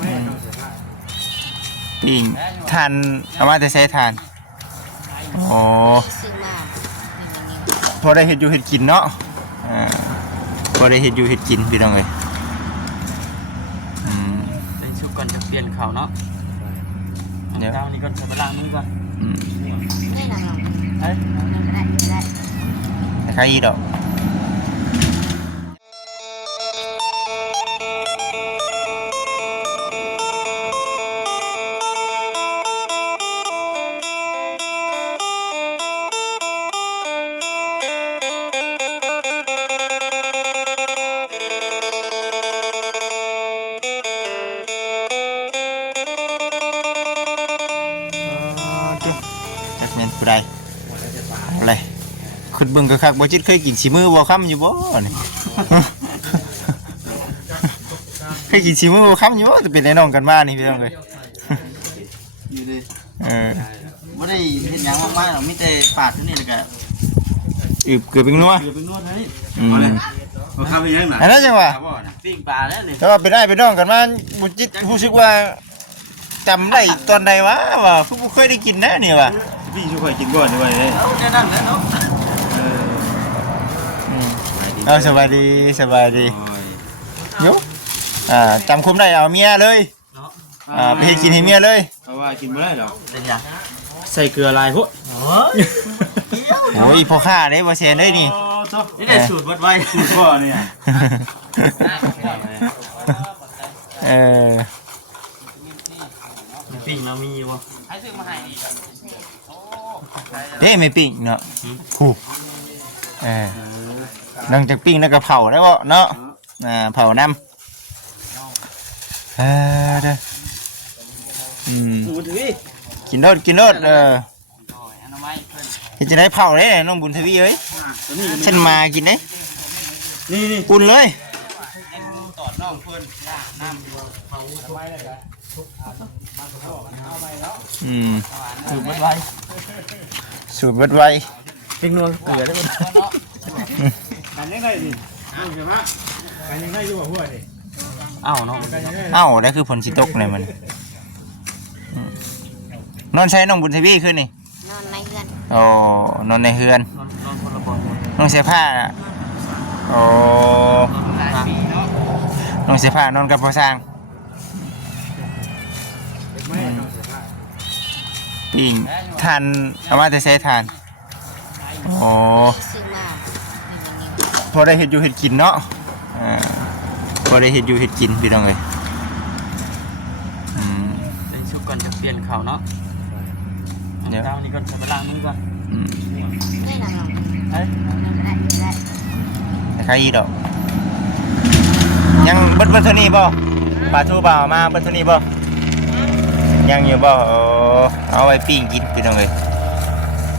ปิ้งทานเอามาแต่ใช้ทานอ๋อพอได้เห็ดอยู่เห็ดกินเนาะพอได้เห็ดอยู่เห็ดกินพี่น้องเลยได้ชุบก่อนจะเปลี่ยนเขาเนาะเดี๋ยวนี่ก่อนจะไปล้างมือก่อนใครอีดอกจักแม่นผู้ใดอะไรคุณเบิ่งคักๆบ่จิตเคยกินสีมือบ่ค้ำอยู่บ่นี่ เคยกินสีมือบ่ค้ำอยู่บ่จะเป็นไอ้น้องกันมานี่พี่น้องเอ้ย อยู่ดิไม่ได้เห็นยังมากๆหรอกมีแต่ปาดเท่านี้เลยกันเกือบเป็นนัวมาข้าวไปยังหนาอันนั้นจังหวะปิ้งปลาแล้วนี่แต่ว่าไปได้ไปน้องกันมาบ่จิตรู้สึกว่าจำได้ตอนใดวะว่าคือบ่เคยได้กินนะนี่ว่ะพี่ช่วยกินก่อนดีกว่าเลยเอาจะนั่นแล้วเนาะสบายดีสบายดียุจำคุมได้เอาเมียเลยไปให้กินให้เมียเลยเพราะว่ากินไม่ได้หรอกใส่เกลือลายพวกโอ้ยพอข้าได้บ่เซนได้นี่นี่ได้สูตรวัดไว้สูตรพ่อเนี่ยปิ้งเรามีวะให้ซื้อมาให้อีกเด้ไม่ปิ้งเนาะคู่นั่งจากปิ้งแล้วก็เผาได้บ่เนาะเผาน้ำเด้อกินโนดกินโนดจะได้เผาได้น้องบุญทวีเอ้ยฉันมากินได้นี่ปุ่นเลยตอดน้องเพิ่นน้ำสูตรเบิดไวสูตรเบิดไวเทคโนโลยีเกลือได้ไหมอันนี้ได้ดิใช่ไหมอันนี้ได้อยู่กับพวกดิเอ้าเนาะได้คือผลสิตกเลยมันนอนใช้น้องบุญทวีขึ้นนี่นอนในเฮือนโอ้นอนในเฮือนน้องเสียผ้าโอ้น้องเสียผ้านอนกับพ่อสร้างปิ้งทานเอามาแต่ใช้ทานอ๋อพอได้เห็ดอยู่เห็ดกินเนาะพอได้เห็ดอยู่เห็ดกินพี่น้องเลยได้ชุบก่อนจะเปลี่ยนเขาเนาะเดี๋ยวนี่ก่อนจะไปล้างมือก่อนใครอีดอกยังเบิดเท่านี้บ่ปลาทูบ่าวมาเบิดเท่านี้บ่ยังอยู่บ่เอาไว้ปิ้งกินพี่น้องเลย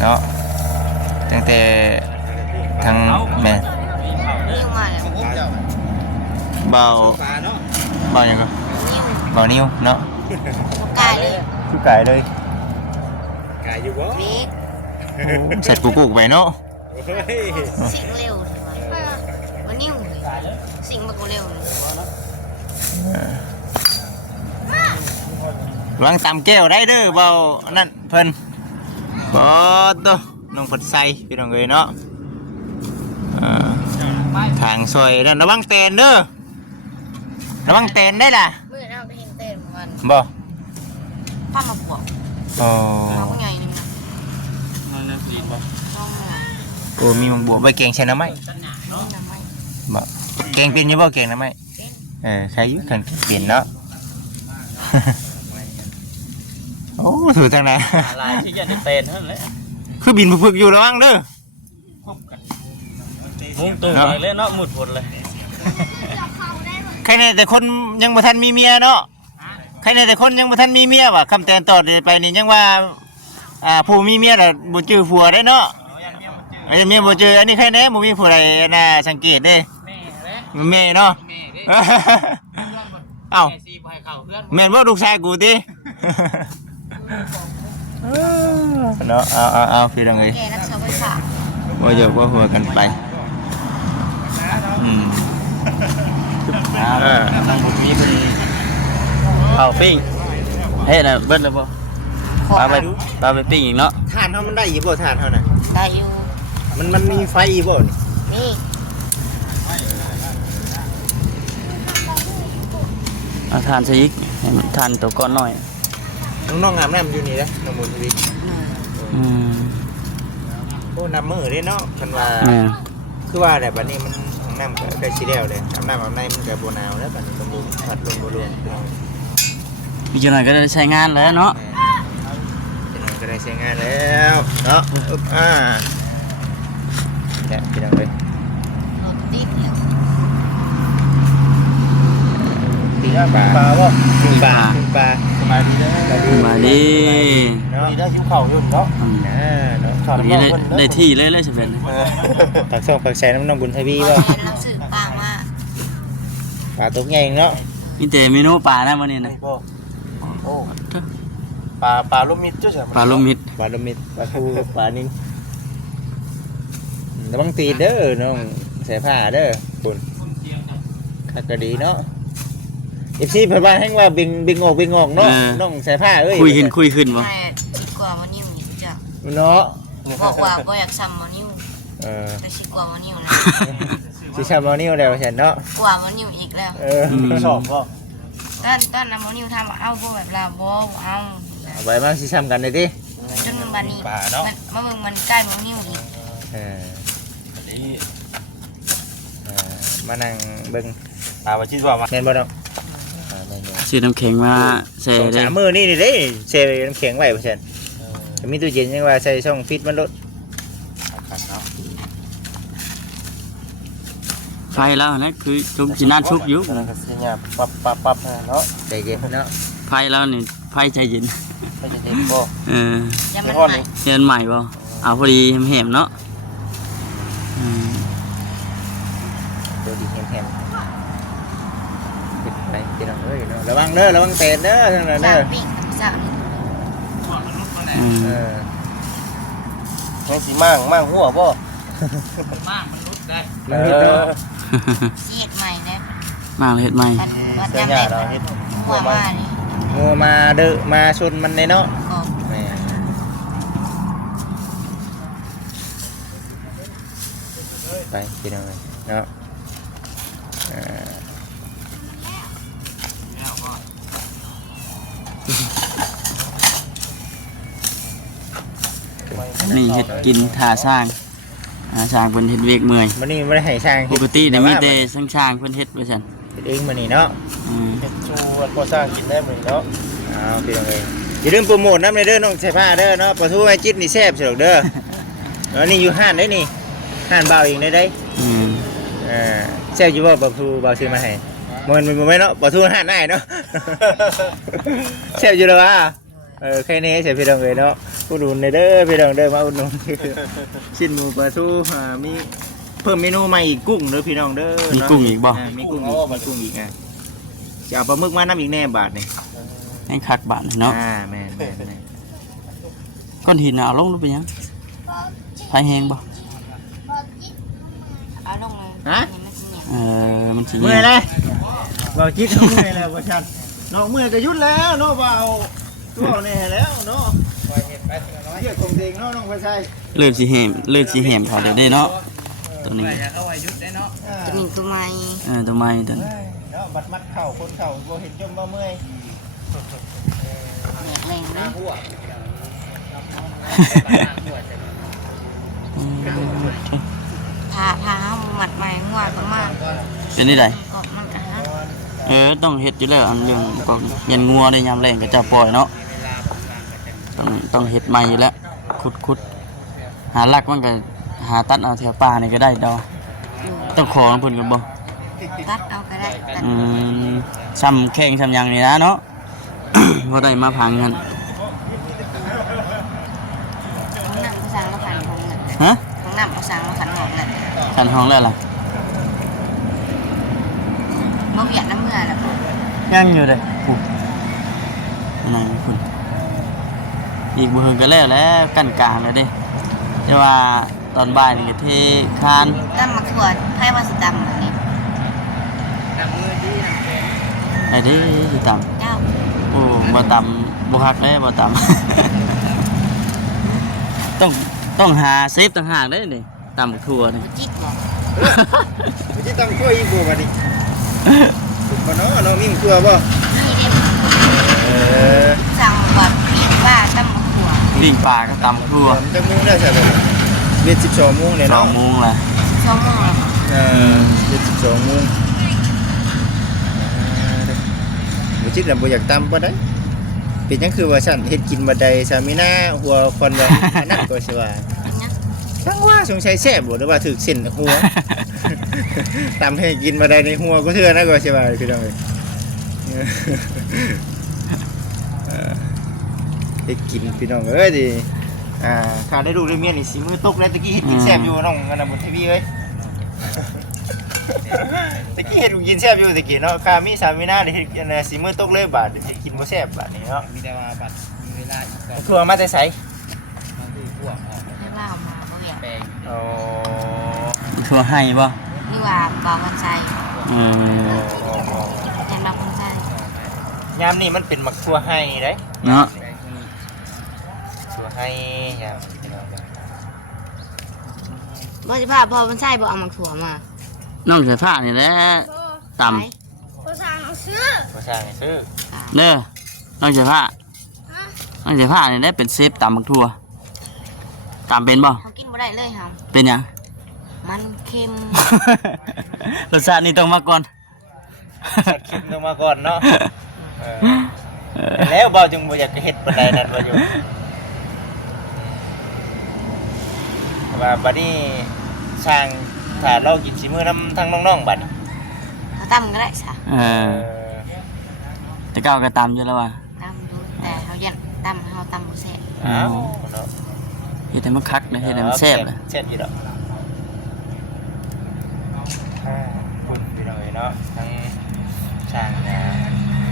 เนาะตั้งแต่ทางแม่เบาอย่างก็เบานิ้วเนาะกายเลยทุกกายเลยกายอยู่บ่เสร็จกุกไปเนาะสิ่งเร็วมันนิ้วสิ่งมันก็เร็ววางตามแก้วได้เด้อเบานั่นเพิ่นบอตัวน้องผัดไส้พี่น้องเลยเนาะทางซอยนั่นระวังเตนเด้อระวังเตนได้ล่ะมือเราไปเห็นเตนมันบ่ป้ามาปวดน้องไงนี่นะน้องกินบ่โอ้มีมังบวบใบแกงใช่น้ำไหมบ่แกงเป็นยังบ่แกงน้ำไหมใครยุ่งกันเปลี่ยนเนาะโอ้ถือทางไหนลายที่ยันเตนนั่นแหละคือบินฝึกอยู่ระวังเด้อมุ้งตู่เลยเนาะหมุดหมดเลยใครเนี่ยแต่คนยังบ่ทันมีเมียเนาะใครเนี่ยแต่คนยังบ่ทันมีเมียว่ะคำแตนต่อไปนี่ยังว่าผู้มีเมียน่ะบ่จื้อผัวได้เนาะเมียบ่จื้ออันนี้ใครแน่บ่มีผู้ใดน่าสังเกตเด้แม่เนาะเอ้าแม่นบ่ลูกชายกูติเนาะเอาพี่น้องเอ้ยบ่เยอะบ่หัวกันไปมีเป็น เอาปิ้งเฮ็ดน่ะเบิดแล้วบ่ ขอ ปลาไปปิ้งอีกเนาะ ทานเฮามันได้อีบ่ทานเฮาน่ะ ได้อยู่ มันมีไฟอีบ่นี่ นี่ เอาทานซะอีกให้มันทานตัวก้อนน้อย น้องๆอาบน้ำอยู่นี่นะน้ำมูลที อืม โอ้น้ำมือเด้เนาะคันว่า แม่น คือว่าแต่บัดนี้มันของน้ำก็ได้สิแล้วเลยอาบน้ำอาบในมันก็บ่หนาวแล้วบัดนี้ต้องดูพัดลมบ่รวมพี่น้อง อีกจังหน่อยก็ได้ใช้งานแล้วเนาะ พี่น้องก็ได้ใช้งานแล้วเนาะอึบเนี่ยพี่น้องเอ้ย รถติดแล้ว ปีหน้าปลาบ่ปลาสบายดีเด้อ มาดิ เนาะ ดีได้หิวข้าวอยู่เนาะ เนาะ วันนี้ได้ที่เลยสิเป็น ผักส้มผักแซน้ำบุญทวี บ่ บ่ เห็นหนังสือปางว่า ปลาตกใหญ่เนาะ มีแต่เมนูปลานะวันนี้นะ โอ้ปลาลูกมิดจ้ะใช่ ปลาลมมิด ปลาลมิดปลาทูปลานิ่งระวังตีเด้อน้องใส่ผ้าเด้อคุณคักก็ดีเนาะFC เพิ่นว่าแฮงว่าบิงออกเนาะน้องใส่ผ้าเอ้ย คุยขึ้นบ่ ไม่คิดกว่ามันนิ่วนี่จ้ะ เนาะ บอกว่าบ่อยากซ้ำมันนิ่ว แต่คิดกว่ามันนิ่วนะ สิชามานิวแล้วฉันเนาะ กว่ามันนิ่วอีกแล้ว สอบก็ ตอนนั้นมันนิ่วทำเอาบ่แบบเราบ่เอา เอาไปมาสิซ้ำกันได้ดิ จนมันบัดนี้มันเบิ่งมันใกล้มันนิ่วอีก เออ นี่ มานั่งเบิ่ง ปลาชิดว่ามา แม่นบ่ดอก ซื้อน้ำแข็งมาใส่ สอง ได้ สามมื้อนี่เด้เซน้ำแข็งไว้บ่ซั่นมีตู้เย็นยังว่าใส่ช่องฟิตมันลด เนาะ ไฟแล้วนะคือชุบสินานชุบอยู่ แล้วก็สิเนี่ยปั๊บเนาะ ใจเย็นเนาะ ไฟแล้วนี่ไฟใจเย็น ไม่จะเด็กบ่ ยังมันใหม่ เรียนใหม่บ่เอาพอดีแหมๆเนาะอืม ตัวดีแฮมไปพี่น้องเอ้ยเนาะระวังเด้อระวังเตนเด้อทั้งนั้น สา เด้ ว อ ปีกสาวนี่ อืม ไม่สิมั่งหัวบ่ มันรุดเนาะ เสียดใหม่นะ มาเฮ็ดใหม่ วัดยังไงหัวมานี่ งัวมาเด้อมาชนมันในเนาะ ก็ แม่ไปพี่น้องเอ้ยเนาะนี่เฮ็ดกินท่าสร้างสร้างเพิ่นเฮ็ดเวกเมื่อย วันนี้ไม่ได้ให้ช่าง ปกติเนี่ยมีแต่ช่างๆเพิ่นเฮ็ดว่าซั่น เฮ็ดเองมื้อนี้เนาะ อืม เฮ็ดชูพอสร้างกินได้มื้อเนาะ เอาพี่น้องเอ้ยอย่าลืมโปรโมทน้ำในเด้อน้องใส่ผ้าเด้อเนาะปลาทูไอจิตนี่แซ่บสิดอกเด้อแล้วนี่อยู่ห้านได้นี่ห้านเบาเองได้ อืม แซ่บอยู่บ่ปลาทูเบาซื้อมาให้มันบ่เนาะปลาทูห้านได้เนาะ แซ่บอยู่แล้วว่าแค่นี้เสียพี่น้องเอ้ยเนาะอุดหนุนในเด้อพี่น้องเด้อมาอุดหนุน ชิ้นหมูปลาทูมีเพิ่มเมนูใหม่อีกกุ้งเด้อพี่น้องเด้อ มีกุ้งอีกบ่ มีกุ้งอีกจะเอาปลาหมึกมาน้ำอีกแน่บาทนี่ ให้คักบาดเนาะ แม่น ก้อนหินน่ะเอาลงดูเป็นหยังไฟแห้งบ่ เอาลงเลย ฮะ มันสิ เมื่อยเลยบ่คิดเมื่อยแล้วบ่ชันน้องเมื่อยก็หยุดแล้วเนาะบ่เอาตัวแน่แล้วเนาะเรียกของเด็กเนาะน้องไฟใส่ เริ่มสิแหมเขาได้เนาะตัวนี้ ตัวนี้ตัวใหม่ ตัวใหม่ตัวนี้ เนาะบัดมัดเข่าคนเข่าบ่เห็นจมบ่เมื่อย แรงเลยพาเอาหมัดใหม่หัวประมาณ เป็นนี่ได ก็มันก็ฮะ ต้องเฮ็ดอยู่แล้วอันเรื่องก็ยันงัวได้ยามแรงก็จะปล่อยเนาะต้องเฮ็ดใหม่อยู่แล้วขุดหาลักมันก็หาตัดเอาแถวป่านี่ก็ได้ดอกต้องขอเพิ่นก็บ่ ตัดเอาก็ได้ตัด ซ้ำแข่งซ้ำหยังนี่นะเนาะ บ่ได้มาพังกัน ของน้ำภาษาเราขันของเงิน ฮะ ของน้ำภาษาเราขันของเงิน ขันห้องแล้วล่ะ เมื่อเวียดน้ำเมื่อแล้ว ยังอยู่เลยปุ๊บนั่นคุณอีกบ่เฮิงก็แล้วกั้นกลางแล้วเด้แต่ว่าตอนบ่ายนี่ก็เทคาน ตั้มมาขวดให้ว่าสดำแบบนี้ ได้ เด้อยู่ต่ เจ้า ำโอ้บ่ต่ำบ่ฮักเด้บ่ต่ำ ต้องหาเซฟต่างหากเด้นี่ต่ำทั่วนี่ บ่จิตบ่ ไม่ใช่ตั้งถ้วยอีกบัวบัดนี้สุดปะเนาะเนาะมีตัวบ่ นี่เด้ เออ สั่งแบบปีกว่าตำบักหัว ปิ้งปลาก็ต่ำทั่ว จะมุ่งได้ใช่ไหมเรียน12โมงเลย 2 เนาะ โมงละ 2 โมงแล้ว เรียน12โมงบ่จิตน่ะบ่อยากตำบ่ได้เป็นหยังคือว่าซั่นเฮ็ดกินบ่ได้สามีหน้าหัวควันว่าอันนั้นก็สิว่า เป็นหยัง ทั้งว่าสงสัยแซ่บบ่หรือว่าถึกเส้นหัว ตำให้กินบ่ได้ในหัวก็เทื่อนะก็สิว่าพี่น้องเอ้ยเฮ็ดกินพี่น้องเอ้ยดิถ้าได้ลูกได้เมียนี่สิมือตกเลยตะกี้เฮ็ดกินแซ่บอยู่น้องอันนั้นบ่ทีวีเอ้ย ตะกี้เฮ็ดกินแซ่บอยู่ตะกี้เนาะข้ามีสามีหน้าได้เฮ็ดอันนั้นสิมือตกเลยบาดเฮ็ดกินบ่แซ่บบาดนี้เนาะ มีแต่ว่าบัดมีเวลาอีกก่อน คือว่ามาแต่ไส มันคือพวกออก ให้ว่าเอามาบ่แม่น แปลง อ๋อ ทั่วให้บ่ นี่ว่าบ่าวกันใส่ อืม ยันเราคนใส่ ยามนี้มันเป็นมักทั่วให้เด้ เนาะ แปลงที่นี่ ทั่วให้ยามพี่น้อง บ่สิพาพ่อมันใส่บ่เอามาถั่วมา น้องเสือผ้านี่แหละต่ำ ไป บ่สร้างให้ซื้อ เด้อน้องเสือผ้าน้องเสือผ้านี่ได้เป็นเซฟต่ำบักทั่วต่ำเป็นบ่ เขากินบ่ได้เลยเฮา เป็นหยัง มันเค็ม รสชาตินี่ต้องมาก่อน ตัดคลิปลงมาก่อนเนาะแล้วเบาจึงบ่อยากจะเฮ็ดปานใดนั่นว่าอยู่ว่าบัดนี้สร้างถ้าเรากินสิมื้อนำทั้งน้องๆบัดนี้ เขาตำก็ได้ซะ เออแต่ก้าวก็ต่ำอยู่แล้วว่ะ ตำดูแต่เขายันตำเฮาตำบ่แซ่บ อ้าวเนาะ เฮ็ดให้มันคักนะเฮ็ดให้มันแซ่บนะ แซ่บอยู่ดอกคุณพี่น้องเนาะทั้งช่าง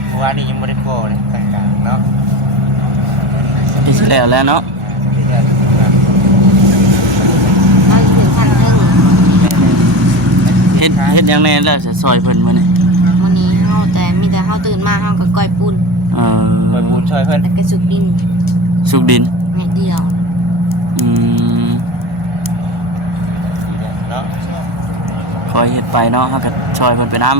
เพราะว่านี่ยังบ่ได้พอเลยต่างๆเนาะ ที่สิแล้วแล้วเนาะ เราถึงขั้นนึง เฮ็ดหยังแน่แล้วจะซอยเพิ่นมื้อนี้ วันนี้เฮาแต่มีแต่เฮาตื่นมาเฮาก็ก้อยปุ้น เอ คอย อ ปูนช่วยเพิ่น แล้วก็สุกดิน สุกดิน แม่เดียว อืม เนาะ คอยเฮ็ดไปเนาะเฮาก็ซอยเพิ่นไปนํ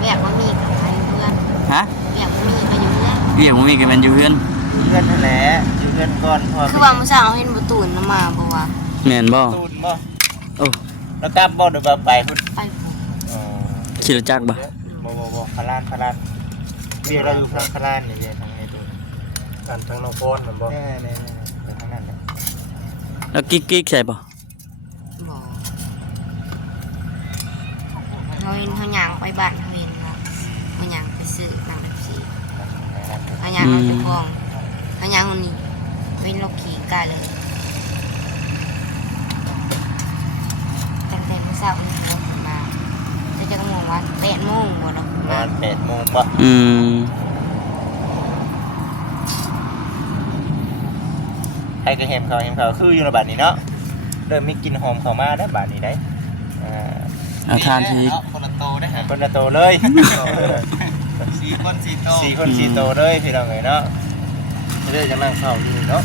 แบกบ่มีก็ไปอยู่เพื่อน ฮะ แบกบ่มีก็อยู่เพื่อน เรียกบ่มีก็แม่นอยู่เฮือน เพื่อนนั่นแหละอยู่เพื่อนก่อนพอ คือว่ามื้อเช้าเห็นบ่ตูนมาบ่ว่า แม่นบ่ ตูนบ่ โอ้ แล้วกลับบ่หรือว่าไปพุ่น ไป อ๋อ ขี่รถจักรบ่ บ่คาราดเรียกเราอยู่ทางคาราดนี่เด้ทางนี้ตูน กันทั้งน้องโฟนมันบ่ แน่ๆไปทางนั้นแหละ แล้วกิ๊กใส่บ่ บ่เฮาเห็นเฮาย่างไปบ้านเฮาเห็นว่าเฮาย่างไปซื้อน้ำแบบสีเฮาย่างเอาจากของเฮาย่างคนนี้เว้นเราขี่กายเลยตั้งแต่มื้อเช้านี่เราขึ้นมาจะก็มองว่า8 โมงบ่เราขึ้น ประ มา มาณ8 โมงบ่ อืม ให้ก็เห็นเขาคืออยู่ในบัดนี้เนาะเริ่มมีกลิ่นหอมเข้ามาแล้วบัดนี้ได้เอาทานที่ คนละโตได้ฮะ คนละโตเลย 4 คน 4 โต 4 คน 4 โตเลยพี่น้องเอ้ยเนาะเด้อจังนั่งเข้าอยู่นี่เนาะ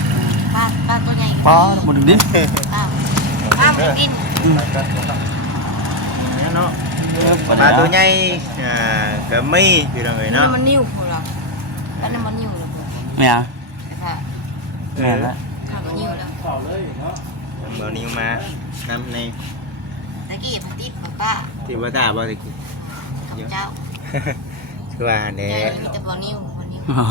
ป้าตัวใหญ่ ป้าบ่ดึงดิ ป้ามันกิน เนาะปลาตัวใหญ่ก็มีพี่น้องเอ้ย นี่ เนาะ มันนิ่วของเราป้านี่มันนิ่วแล้ว แม่อ่ะ ค่ะ แม่ละ ข้าวนิ่วแล้ว เข้าเลยเนาะ เบานิ้วมานำใน ตะกี้พันติดป้า ที่ว่าตาบ่ตะกี้ กับเจ้า คือว่าแหน่ ใหญ่มีแต่บอนิ่ว อ๋อ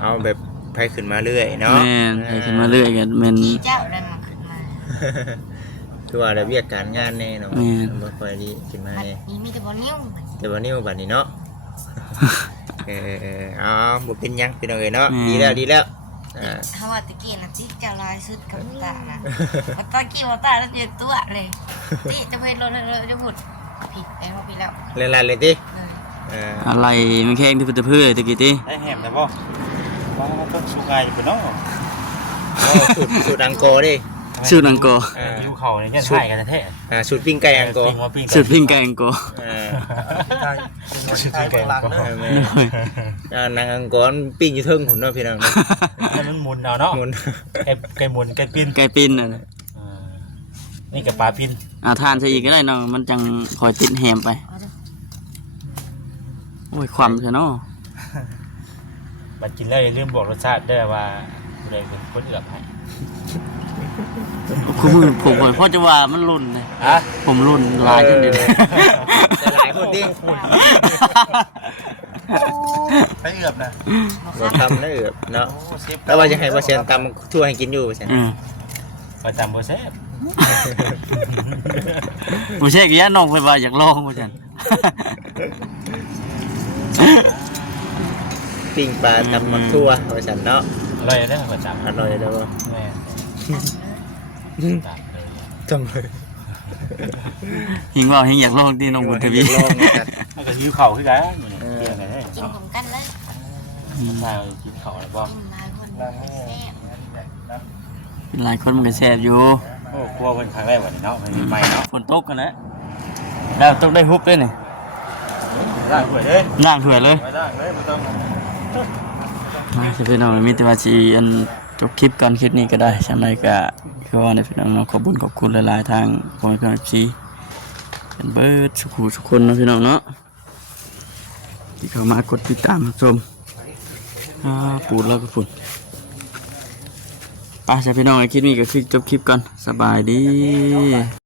เอาแบบไผขึ้นมาเรื่อยเนาะ แม่นให้ขึ้นมาเรื่อยกันแม่น ที่เจ้าได้มาขึ้นมา คือว่าระเบียบการงานแน่เนาะ แม่น บ่ค่อยดีขึ้นมา บัด แน่ นี้มีแต่บอนิ่ว แต่ว่านิ้วบัดนี้เนาะเอาบ่เป็นหยังพี่น้องเอ้ยเนาะดีแล้วเขาว่าตะกี้นะจิ๊กเจ้าลายสุดกับตานะตะกี้ว่าตาแล้วเจอตัวเลยที่จะไปรถจะบุดผิดไปว่าผิดแล้ว เล่นๆเลยติ เลย อะไรมันแข็งที่เป็นตะเพื่อตะกี้ติ ได้แหมได้บ่บ่ต้องสู้กายอยู่เนาะสูตรอังโกดิ ชื่อนังโก อยู่เขาเนี่ยใช่กันแท้ สูตรปิ้งไก่อังโก ปิ้งว่าปิ้ง ชื่อพิงแกงโก อ่า ใช่ ชื่อไก่หลังเด้อ แม่นางอังกรปิ้งอยู่เทิงหุ่นเนาะพี่น้อง ให้มันหมุนเอาเนาะ หมุน ไก่หมุนไก่ปิ้น ไก่ปิ้นน่ะ นี่กับปลาปิ้น ทานใส่อีกก็ได้เนาะมันจังคอยติดแฮมไป เอาเด้อ โอ้ยความซะเนาะ บัดกินแล้วอย่าลืมบอกรสชาติด้วยว่าผู้ใดเป็นคนเอือบให้ คือมือผมเพราะจะว่ามันรุ่นเลย ฮะ ผมรุ่นหลายจนเดียว แต่หลายคนดิ้ง ไปเอือบนะ บ่ทำได้เอือบเนาะแล้วว่าจะให้บ่เซียนตำทั่วให้กินอยู่บ่เซียน ไปตามโบเซ่บ ผมเช็คอีกน้องไปว่าอยากลองมาจัน ปิ้งปลาตำมักทั่วว่าซั่นเนาะ อร่อยได้ประจำ อร่อยเด้อบ่ แม่ จังเลย หิงว่าหิงอยากลองที่น้องบุญทวี ลองว่าซั่น มันก็ยิ้วเข่าขึ้นกันเกี่ยวกันได้ กินผมกันเลย มากินเข่าอะไรบ้าง กินหลายคนแซ่บ เป็นหลายคนมันก็แซ่บอยู่ โอ้กลัวเป็นครั้งแรกวันนี้เนาะมันใหม่เนาะ ฝนตกกันแล้วแล้วตกได้ฮุบด้วยนี่ ร่างสวยเลย ล่างถวยเลย ไม่ร่างเลยมันต้อง มาสิพี่น้องมีแต่ว่าสิอันจบคลิปก่อนคลิปนี้ก็ได้ฉะนั้นก็คือว่าในพี่น้องเนาะขอบคุญขอบคุณหลายๆทางพ่อแม่พี่น้องที่เป็นเบิดสุขุทุกคนเนาะพี่น้องเนาะที่เข้ามากดติดตามรับชมปูดแล้วก็ฝุ่นไปจ้ะพี่น้องคลิปนี้ก็คือจบคลิปก่อนสบายดี